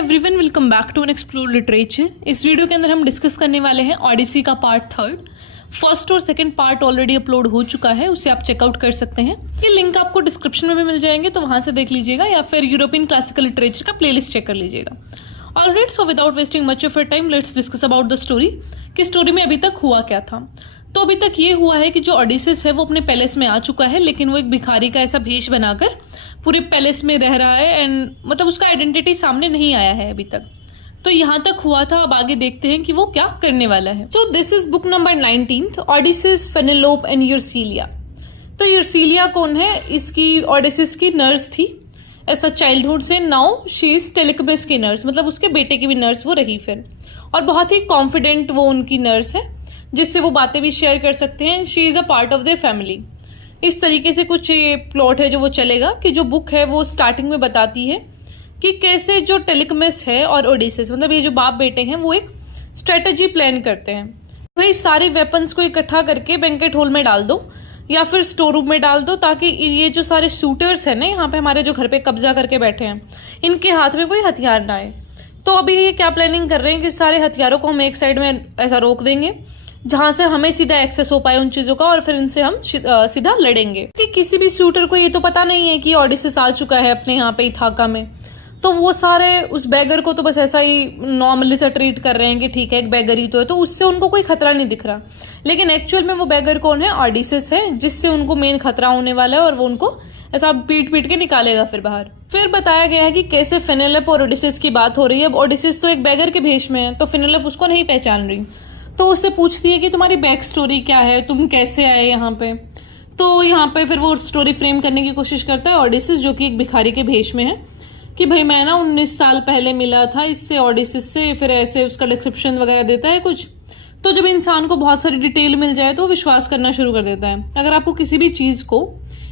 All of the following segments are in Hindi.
Everyone, welcome back to an explore literature. इस वीडियो के अंदर हम डिस्कस करने वाले हैं ओडिसी का पार्ट 3। फर्स्ट और सेकंड पार्ट ऑलरेडी अपलोड हो चुका है, उसे आप चेकआउट कर सकते हैं। ये लिंक आपको डिस्क्रिप्शन में भी मिल जाएंगे, तो वहां से देख लीजिएगा या फिर यूरोपियन क्लासिकल लिटरेचर का प्लेलिस्ट चेक कर लीजिएगा। Alright, so without wasting much of your time let's discuss about the story कि स्टोरी में अभी तक हुआ क्या था। तो अभी तक ये हुआ है कि जो ओडिसिस है वो अपने पैलेस में आ चुका है, लेकिन वो एक भिखारी का ऐसा भेष बनाकर पूरे पैलेस में रह रहा है एंड मतलब उसका आइडेंटिटी सामने नहीं आया है अभी तक। तो यहाँ तक हुआ था, अब आगे देखते हैं कि वो क्या करने वाला है। So this is book number 19, Odysseus, Penelope and Eurycleia. तो यूर्सिलिया कौन है? इसकी ओडिसिस की नर्स थी ऐसा चाइल्डहुड से। नाउ शी इज टेलिकमेस की नर्स, मतलब उसके बेटे की भी नर्स वो रही फिर, और बहुत ही कॉन्फिडेंट वो उनकी नर्स है जिससे वो बातें भी शेयर कर सकते हैं। She is a part of their family. इस तरीके से कुछ ये प्लॉट है जो वो चलेगा कि जो बुक है वो स्टार्टिंग में बताती है कि कैसे जो टेलिकमेस है और ओडिसिस, मतलब ये जो बाप बेटे हैं, वो एक स्ट्रेटजी प्लान करते हैं। भाई सारे वेपन्स को इकट्ठा करके बैंकेट हॉल में डाल दो या फिर स्टोर रूम में डाल दो, ताकि ये जो सारे शूटर्स हैं ना यहाँ पे हमारे जो घर पे कब्जा करके बैठे हैं, इनके हाथ में कोई हथियार ना आए। तो अभी ये क्या प्लानिंग कर रहे हैं कि सारे हथियारों को हम एक साइड में ऐसा रोक देंगे जहां से हमें सीधा एक्सेस हो पाए उन चीजों का, और फिर इनसे हम सीधा लड़ेंगे। कि किसी भी शूटर को ये तो पता नहीं है कि ओडिसिस आ चुका है अपने यहाँ पे इथाका में, तो वो सारे उस बैगर को तो बस ऐसा ही नॉर्मली सा ट्रीट कर रहे हैं कि ठीक है एक बैगर ही तो है, तो उससे उनको कोई खतरा नहीं दिख रहा। लेकिन एक्चुअल में वो बैगर कौन है? ओडिसिस है, जिससे उनको मेन खतरा होने वाला है और वो उनको ऐसा पीट पीट के निकालेगा फिर बाहर। फिर बताया गया है कि कैसे फेनेलोप और ओडिसिस की बात हो रही है। अब ओडिसिस तो एक बैगर के भेष में है, तो फेनेलोप उसको नहीं पहचान रही, तो उससे पूछती है कि तुम्हारी बैक स्टोरी क्या है, तुम कैसे आए यहाँ पे। तो यहाँ पे फिर वो स्टोरी फ्रेम करने की कोशिश करता है ओडिसिस, जो कि एक भिखारी के भेष में है, कि भाई मैं ना 19 साल पहले मिला था इससे, ओडिसिस से। फिर ऐसे उसका डिस्क्रिप्शन वगैरह देता है कुछ। तो जब इंसान को बहुत सारी डिटेल मिल जाए तो विश्वास करना शुरू कर देता है। अगर आपको किसी भी चीज को,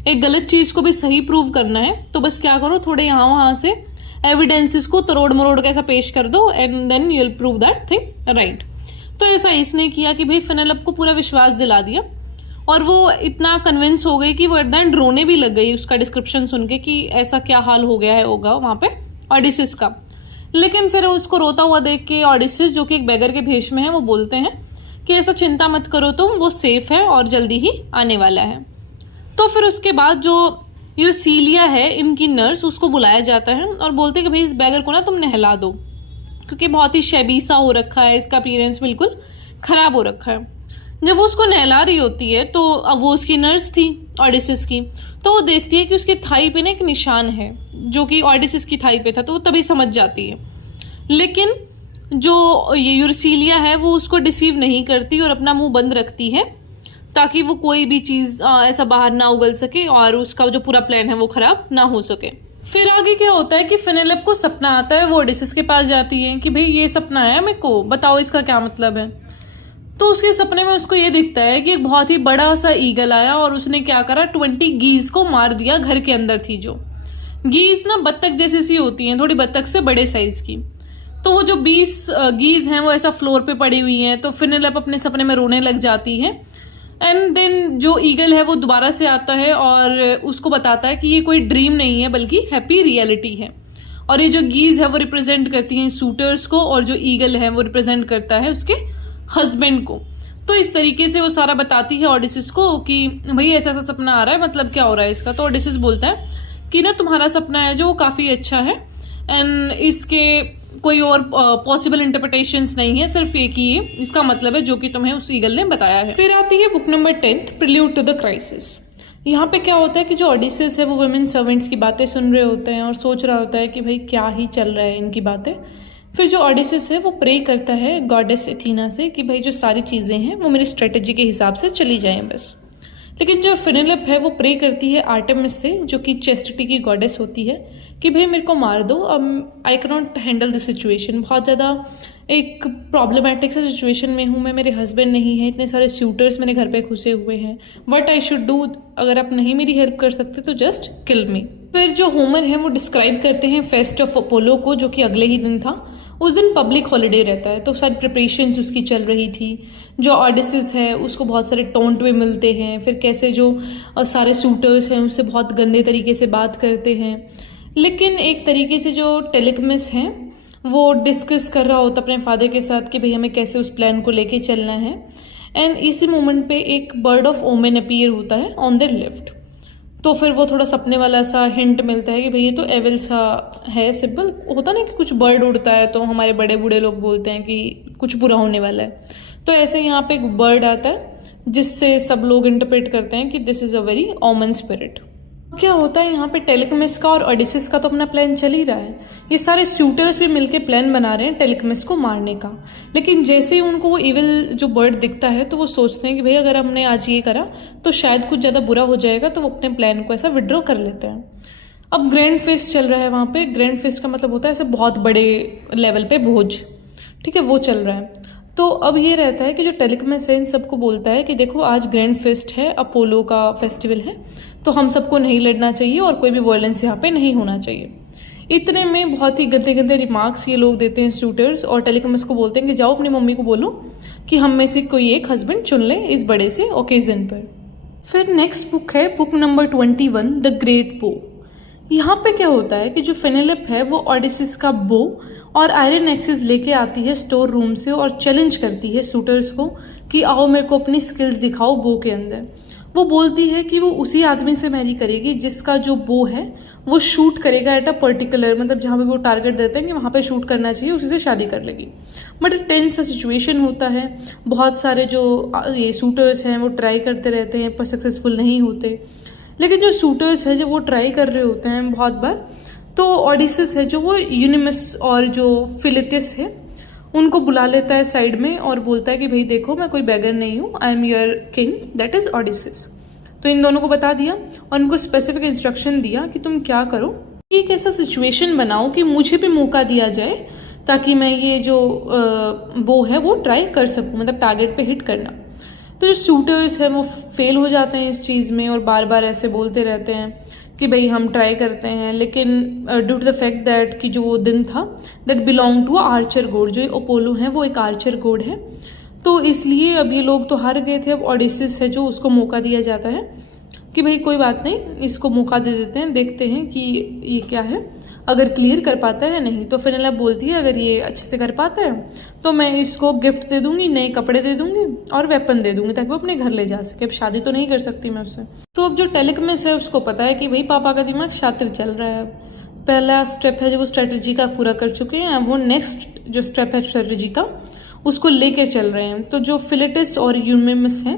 एक गलत चीज को भी सही प्रूव करना है, तो बस क्या करो, थोड़े यहाँ वहां से एविडेंसेस को तरोड़ मरोड़ के ऐसा पेश कर दो and then you will prove that thing right. तो ऐसा इसने किया कि भाई फेनेलोप को पूरा विश्वास दिला दिया, और वो इतना कन्विंस हो गई कि वो एट द एंड रोने भी लग गई उसका डिस्क्रिप्शन सुन के कि ऐसा क्या हाल हो गया है होगा वहां पे ओडिसिस का। लेकिन फिर उसको रोता हुआ देख के ओडिसिस, जो कि एक बैगर के भेष में है, वो बोलते हैं कि ऐसा चिंता मत करो तुम, वो सेफ है और जल्दी ही आने वाला है। तो फिर उसके बाद जो यूर्सिलिया है इनकी नर्स, उसको बुलाया जाता है और बोलते हैं कि भाई इस बैगर को ना तुम नहला दो, क्योंकि बहुत ही शैबीसा हो रखा है, इसका अपीयरेंस बिल्कुल खराब हो रखा है। जब वो उसको नहला रही होती है तो अब वो उसकी नर्स थी ओडिसिस की, तो वो देखती है कि उसके थाई पे ना एक निशान है जो कि ओडिसिस की थाई पे था, तो वो तभी समझ जाती है। लेकिन जो ये यूर्सिलिया है वो उसको डिसीव नहीं करती और अपना मुंह बंद रखती है, ताकि वो कोई भी चीज ऐसा बाहर ना उगल सके और उसका जो पूरा प्लान है वो खराब ना हो सके। फिर आगे क्या होता है कि फेनेलोप को सपना आता है, वो ओडिसिस के पास जाती है कि भाई ये सपना है मेरे को, बताओ इसका क्या मतलब है। तो उसके सपने में उसको ये दिखता है कि एक बहुत ही बड़ा सा ईगल आया और उसने क्या करा, 20 गीज को मार दिया। घर के अंदर थी जो गीज ना बत्तख जैसी सी होती हैं, थोड़ी बत्तख से बड़े साइज की। तो वो जो 20 गीज हैं वो ऐसा फ्लोर पे पड़ी हुई हैं। तो फेनेलोप अपने सपने में रोने लग जाती है एंड देन जो ईगल है वो दोबारा से आता है और उसको बताता है कि ये कोई ड्रीम नहीं है बल्कि हैप्पी रियलिटी है, और ये जो गीज है वो रिप्रेजेंट करती हैं शूटर्स को, और जो ईगल है वो रिप्रेजेंट करता है उसके हस्बैंड को। तो इस तरीके से वो सारा बताती है ओडिसिस को कि भाई ऐसा ऐसा सपना आ रहा है, मतलब क्या हो रहा है इसका। तो ओडिसिस बोलता है कि ना तुम्हारा सपना है जो वो काफी अच्छा है एंड इसके कोई और पॉसिबल इंटरप्रिटेशंस नहीं है, सिर्फ एक ही है इसका मतलब है जो कि तुम्हें उस ईगल ने बताया है। फिर आती है book number 10, prelude to the crisis. यहाँ पे क्या होता है कि जो ओडिसिस है वो वुमेन सर्वेंट्स की बातें सुन रहे होते हैं और सोच रहा होता है कि भाई क्या ही चल रहा है इनकी बातें। फिर जो ओडिसिस है वो प्रे करता है गॉडेस एथीना से कि भाई जो सारी चीज़ें हैं वो मेरी स्ट्रेटेजी के हिसाब से चली जाएं बस। लेकिन जो फेनेलोप है वो प्रे करती है आर्टेमिस से, जो कि चेस्टिटी की गॉडेस होती है, कि भाई मेरे को मार दो, अब I can not handle this situation, बहुत ज़्यादा एक प्रॉब्लमेटिक सा सिचुएशन में हूँ मैं, मेरे हस्बैंड नहीं है, इतने सारे सूटर्स मेरे घर पे घुसे हुए हैं, व्हाट आई शुड डू, अगर आप नहीं मेरी हेल्प कर सकते तो जस्ट किल मी। फिर जो होमर है वो डिस्क्राइब करते हैं फेस्ट ऑफ अपोलो को, जो कि अगले ही दिन था। उस दिन पब्लिक हॉलीडे रहता है, तो सारी प्रिपरेशंस उसकी चल रही थी। जो ओडिसिस है उसको बहुत सारे टोंट भी मिलते हैं, फिर कैसे जो सारे सूटर्स हैं उससे बहुत गंदे तरीके से बात करते हैं। लेकिन एक तरीके से जो टेलिकमेस हैं वो डिस्कस कर रहा होता अपने फादर के साथ कि भाई हमें कैसे उस प्लान को लेके चलना है। एंड इसी मोमेंट पे एक बर्ड ऑफ ओमेन अपीयर होता है ऑन देयर लेफ्ट। तो फिर वो थोड़ा सपने वाला सा हिंट मिलता है कि भाई ये तो एविल सा है, सिंपल होता ना कि कुछ बर्ड उड़ता है तो हमारे बड़े बूढ़े लोग बोलते हैं कि कुछ बुरा होने वाला है। तो ऐसे यहाँ पे एक बर्ड आता है जिससे सब लोग इंटरप्रेट करते हैं कि this is a very omen spirit. क्या होता है यहाँ पे टेलेकमिस का और ओडिसिस का तो अपना प्लान चल ही रहा है। ये सारे सूटर्स भी मिलके प्लान बना रहे हैं टेलेकमिस को मारने का। लेकिन जैसे ही उनको वो इविल जो बर्ड दिखता है तो वो सोचते हैं कि भाई अगर हमने आज ये करा तो शायद कुछ ज़्यादा बुरा हो जाएगा, तो वो अपने प्लान को ऐसा विड्रॉ कर लेते हैं। अब ग्रैंड फेस्ट चल रहा है वहाँ पे। ग्रैंड फेस्ट का मतलब होता है ऐसे बहुत बड़े लेवल पे भोज, ठीक है, वो चल रहा है। तो अब ये रहता है कि जो टेलेकमिस है इन सबको बोलता है कि देखो आज ग्रैंड फेस्ट है, अपोलो का फेस्टिवल है, तो हम सबको नहीं लड़ना चाहिए और कोई भी वायलेंस यहाँ पे नहीं होना चाहिए। इतने में बहुत ही गंदे गंदे रिमार्क्स ये लोग देते हैं शूटर्स, और टेलेकमिस को बोलते हैं कि जाओ अपनी मम्मी को बोलो कि हम में से कोई एक हस्बैंड चुन ले इस बड़े से ओकेजन पर। फिर नेक्स्ट बुक है बुक नंबर 21 द ग्रेट बो। यहाँ पे क्या होता है कि जो फेनेलिप है वो ओडिसिस का बो और आयरन एक्सिस लेके आती है स्टोर रूम से और चैलेंज करती है शूटर्स को कि आओ मेरे को अपनी स्किल्स दिखाओ बो के अंदर। वो बोलती है कि वो उसी आदमी से मैरी करेगी जिसका जो बो है वो शूट करेगा एट अ पर्टिकुलर, मतलब जहाँ पे वो टारगेट देते हैं कि वहाँ पे शूट करना चाहिए, उसी से शादी कर लेगी। बट टेंस सा सिचुएशन होता है, बहुत सारे जो ये शूटर्स हैं वो ट्राई करते रहते हैं पर सक्सेसफुल नहीं होते। लेकिन जो शूटर्स हैं जो वो ट्राई कर रहे होते हैं बहुत बार, तो ओडिसिस है जो वो यूनिमिस और जो फिलिटिस है उनको बुला लेता है साइड में और बोलता है कि भाई देखो मैं कोई बैगर नहीं हूँ, I am your king that is Odysseus. तो इन दोनों को बता दिया और उनको स्पेसिफिक इंस्ट्रक्शन दिया कि तुम क्या करो, एक ऐसा सिचुएशन बनाओ कि मुझे भी मौका दिया जाए ताकि मैं ये जो बो है वो ट्राई कर सकूँ, मतलब टारगेट पे हिट करना। तो जो शूटर्स हैं वो फेल हो जाते हैं इस चीज़ में और बार बार ऐसे बोलते रहते हैं कि भाई हम ट्राई करते हैं, लेकिन due to the fact that कि जो वो दिन था that belong to archer god, जो अपोलो है वो एक आर्चर गॉड है, तो इसलिए अब ये लोग तो हार गए थे। अब ओडिसिस है जो उसको मौका दिया जाता है कि भाई कोई बात नहीं, इसको मौका दे देते हैं, देखते हैं कि ये क्या है, अगर क्लियर कर पाता है नहीं। तो फेनेलिप बोलती है अगर ये अच्छे से कर पाता है तो मैं इसको गिफ्ट दे दूंगी, नए कपड़े दे दूंगी और वेपन दे दूंगी ताकि वो अपने घर ले जा सके। अब शादी तो नहीं कर सकती मैं उससे। तो अब जो टेलेकमिस है उसको पता है कि भाई पापा का दिमाग शातिर चल रहा है। पहला स्टेप है जो वो स्ट्रेटेजी का पूरा कर चुके हैं, अब वो नेक्स्ट जो स्टेप है स्ट्रेटेजी का उसको लेके चल रहे हैं। तो जो फिलिटिस और यूनिमिस हैं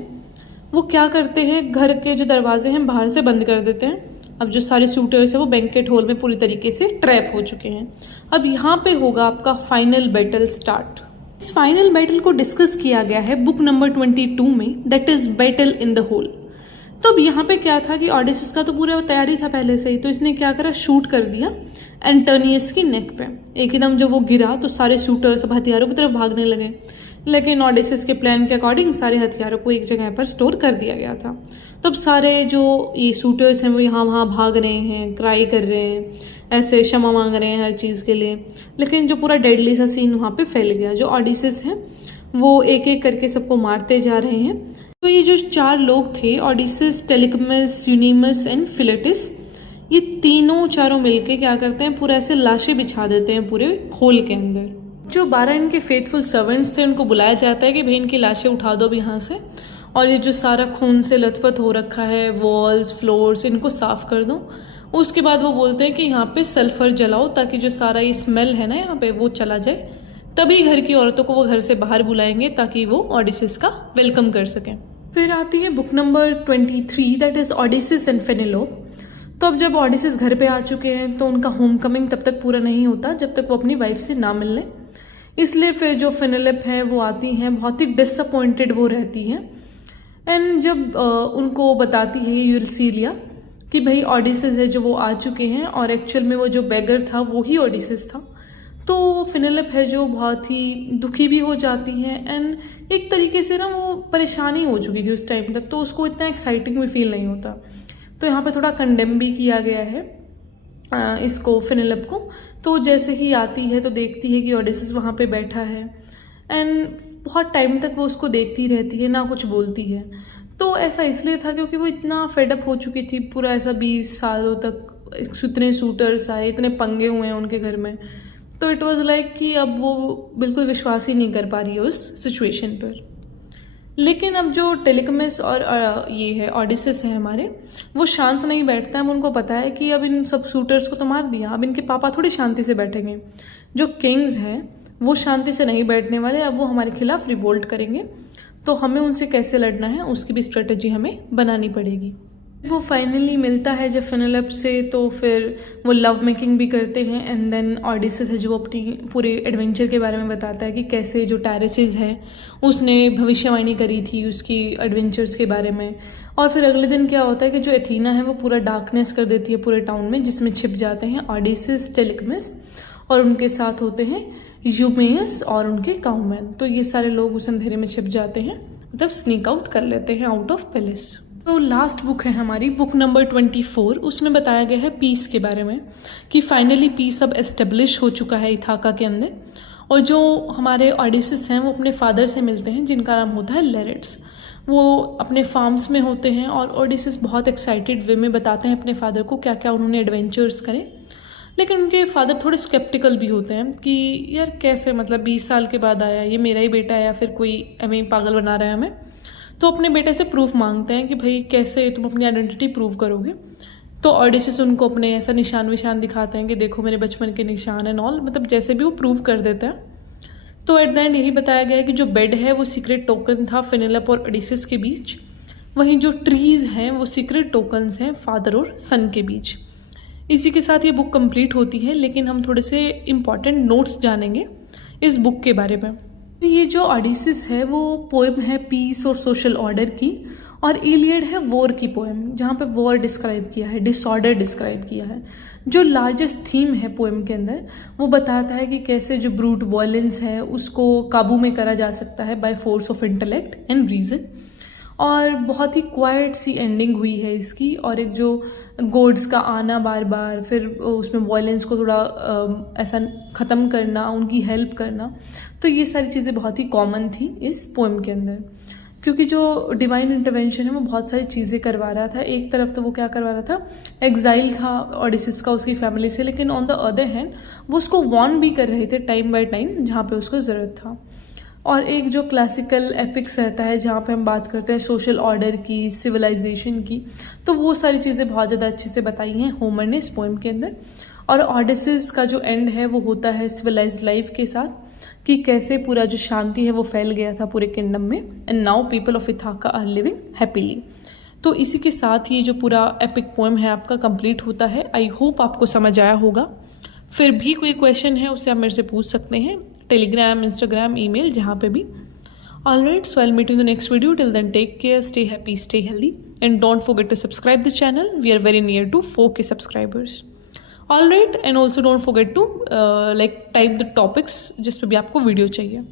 वो क्या करते हैं, घर के जो दरवाजे हैं बाहर से बंद कर देते हैं। अब जो सारे शूटर्स हैं वो बैंकेट हॉल में पूरी तरीके से ट्रैप हो चुके हैं। अब यहाँ पे होगा आपका फाइनल बैटल स्टार्ट। इस फाइनल बैटल को डिस्कस किया गया है बुक नंबर 22 में, that is battle in the hall. तो अब यहाँ पे क्या था कि ओडिसिस का तो पूरा तैयारी था पहले से ही, तो इसने क्या करा, शूट कर दिया एंटोनियस की नेक पे। एकदम जब वो गिरा तो सारे शूटर्स अब हथियारों की तरफ भागने लगे, लेकिन ओडिसिस के प्लान के अकॉर्डिंग सारे हथियारों को एक जगह पर स्टोर कर दिया गया था। तो अब सारे जो ये शूटर्स हैं वो यहाँ वहाँ भाग रहे हैं, क्राई कर रहे हैं, ऐसे क्षमा मांग रहे हैं हर चीज़ के लिए। लेकिन जो पूरा डेडली सा सीन वहाँ पे फैल गया। जो ओडिसिस हैं वो एक एक करके सबको मारते जा रहे हैं। तो ये जो चार लोग थे ओडिसिस, टेलेकमिस, यूनिमिस एंड फिलिटिस, ये तीनों चारों मिलके क्या करते हैं, पूरा ऐसे लाशें बिछा देते हैं पूरे होल के अंदर। जो 12 इनके फेथफुल सर्वेंट्स थे उनको बुलाया जाता है कि भाई इनकी लाशें उठा दो अब यहाँ से, और ये जो सारा खून से लथपथ हो रखा है वॉल्स फ्लोर्स इनको साफ कर दो। उसके बाद वो बोलते हैं कि यहाँ पे सल्फर जलाओ ताकि जो सारा ये स्मेल है ना यहाँ पे वो चला जाए। तभी घर की औरतों को वो घर से बाहर बुलाएंगे ताकि वो ओडिसिस का वेलकम कर सकें। फिर आती है book number 23 that is Odysseus and Penelope. तो अब जब ओडिसिस घर पे आ चुके हैं तो उनका होम कमिंग तब तक पूरा नहीं होता जब तक वो अपनी वाइफ से ना मिल लें। इसलिए फिर जो फेनेलिप है वो आती हैं, बहुत ही डिसअपॉइंटेड वो रहती हैं। एंड जब उनको बताती है यूल्सीलिया कि भाई ओडिसिस है जो वो आ चुके हैं और एक्चुअल में वो जो बेगर था वो ही ओडिसिस था, तो फेनेलिप है जो बहुत ही दुखी भी हो जाती है। एंड एक तरीके से ना वो परेशानी हो चुकी थी उस टाइम तक, तो उसको इतना एक्साइटिंग भी फील नहीं होता। तो यहाँ पे थोड़ा कंडेम भी किया गया है इसको फेनेलिप को। तो जैसे ही आती है तो देखती है कि ओडिसिस वहाँ पे बैठा है एंड बहुत टाइम तक वो उसको देखती रहती है, ना कुछ बोलती है। तो ऐसा इसलिए था क्योंकि वो इतना फेडअप हो चुकी थी, पूरा ऐसा 20 सालों तक इतने शूटर्स आए, इतने पंगे हुए हैं उनके घर में, तो इट वाज लाइक कि अब वो बिल्कुल विश्वास ही नहीं कर पा रही है उस सिचुएशन पर। लेकिन अब जो टेलेकमिस और ये है ओडिसिस है हमारे, वो शांत नहीं बैठता है। उनको पता है कि अब इन सब शूटर्स को तो मार दिया, अब इनके पापा थोड़ी शांति से बैठेंगे। जो किंग्स हैं वो शांति से नहीं बैठने वाले, अब वो हमारे खिलाफ रिवोल्ट करेंगे। तो हमें उनसे कैसे लड़ना है उसकी भी स्ट्रेटजी हमें बनानी पड़ेगी। वो फाइनली मिलता है जब फेनेलोप से, तो फिर वो लव मेकिंग भी करते हैं। एंड देन ओडिसिस है जो अपनी पूरे एडवेंचर के बारे में बताता है कि कैसे जो टैरेसिस है उसने भविष्यवाणी करी थी उसकी एडवेंचर्स के बारे में। और फिर अगले दिन क्या होता है कि जो एथीना है वो पूरा डार्कनेस कर देती है पूरे टाउन में, जिसमें छिप जाते हैं ओडिसिस, टेलेकमिस और उनके साथ होते हैं यूमेयस और उनके काउमैन। तो ये सारे लोग उस अंधेरे में छिप जाते हैं, मतलब स्नीक आउट कर लेते हैं आउट ऑफ पैलेस। तो लास्ट बुक है हमारी, बुक नंबर 24। उसमें बताया गया है पीस के बारे में कि फाइनली पीस अब एस्टेब्लिश हो चुका है इथाका के अंदर। और जो हमारे ओडिसिस हैं वो अपने फादर से मिलते हैं जिनका नाम होता है लेरिड्स। वो अपने फार्म्स में होते हैं और ओडिसिस बहुत एक्साइटेड वे में बताते हैं अपने फादर को क्या क्या उन्होंने एडवेंचर्स करे। लेकिन उनके फादर थोड़े स्केप्टिकल भी होते हैं कि यार कैसे, मतलब 20 साल के बाद आया, ये मेरा ही बेटा है या फिर कोई हमें पागल बना रहा है हमें। तो अपने बेटे से प्रूफ मांगते हैं कि भाई कैसे तुम अपनी आइडेंटिटी प्रूव करोगे। तो ओडिसिस उनको अपने ऐसा निशान विशान दिखाते हैं कि देखो मेरे बचपन के निशान एंड ऑल, मतलब जैसे भी वो प्रूव कर देते हैं। तो एट द एंड यही बताया गया है कि जो बेड है वो सीक्रेट टोकन था फेनेलोप और ओडिसिस के बीच, वहीं जो ट्रीज़ हैं वो सीक्रेट टोकन्स हैं फादर और सन के बीच। इसी के साथ ये बुक कंप्लीट होती है, लेकिन हम थोड़े से इम्पॉर्टेंट नोट्स जानेंगे इस बुक के बारे में। ये जो ओडिसिस है वो पोएम है पीस और सोशल ऑर्डर की, और इलियड है वॉर की पोएम, जहाँ पे वॉर डिस्क्राइब किया है, डिसऑर्डर डिस्क्राइब किया है। जो लार्जेस्ट थीम है पोएम के अंदर वो बताता है कि कैसे जो ब्रूट वायलेंस है उसको काबू में करा जा सकता है by force of intellect and reason. और बहुत ही क्वाइट सी एंडिंग हुई है इसकी। और एक जो गोड्स का आना बार बार, फिर उसमें वायलेंस को थोड़ा ऐसा ख़त्म करना, उनकी हेल्प करना, तो ये सारी चीज़ें बहुत ही कॉमन थी इस पोएम के अंदर। क्योंकि जो डिवाइन इंटरवेंशन है वो बहुत सारी चीज़ें करवा रहा था। एक तरफ तो वो क्या करवा रहा था, एग्जाइल था ओडिसिस का उसकी फैमिली से, लेकिन ऑन द अदर हैंड वो उसको वॉर्न भी कर रहे थे टाइम बाय टाइम जहाँ पे उसको ज़रूरत था। और एक जो क्लासिकल एपिक्स रहता है जहाँ पे हम बात करते हैं सोशल ऑर्डर की, सिविलाइजेशन की, तो वो सारी चीज़ें बहुत ज़्यादा अच्छे से बताई हैं होमर ने इस पोएम के अंदर। और ओडिसिस का जो एंड है वो होता है सिविलाइज्ड लाइफ के साथ, कि कैसे पूरा जो शांति है वो फैल गया था पूरे किंगडम में, and now people of Ithaca are living happily. तो इसी के साथ ये जो पूरा एपिक पोएम है आपका कंप्लीट होता है। आई होप आपको समझ आया होगा। फिर भी कोई क्वेश्चन है उससे आप मेरे से पूछ सकते हैं, टेलीग्राम, इंस्टाग्राम, ईमेल, जहाँ पे भी। Alright, so I meet in the next video. Till then take care, stay happy, stay healthy, and don't forget to subscribe the channel. We are very near to 4K subscribers. Alright, and also don't forget to type the topics जिस पे भी आपको वीडियो चाहिए।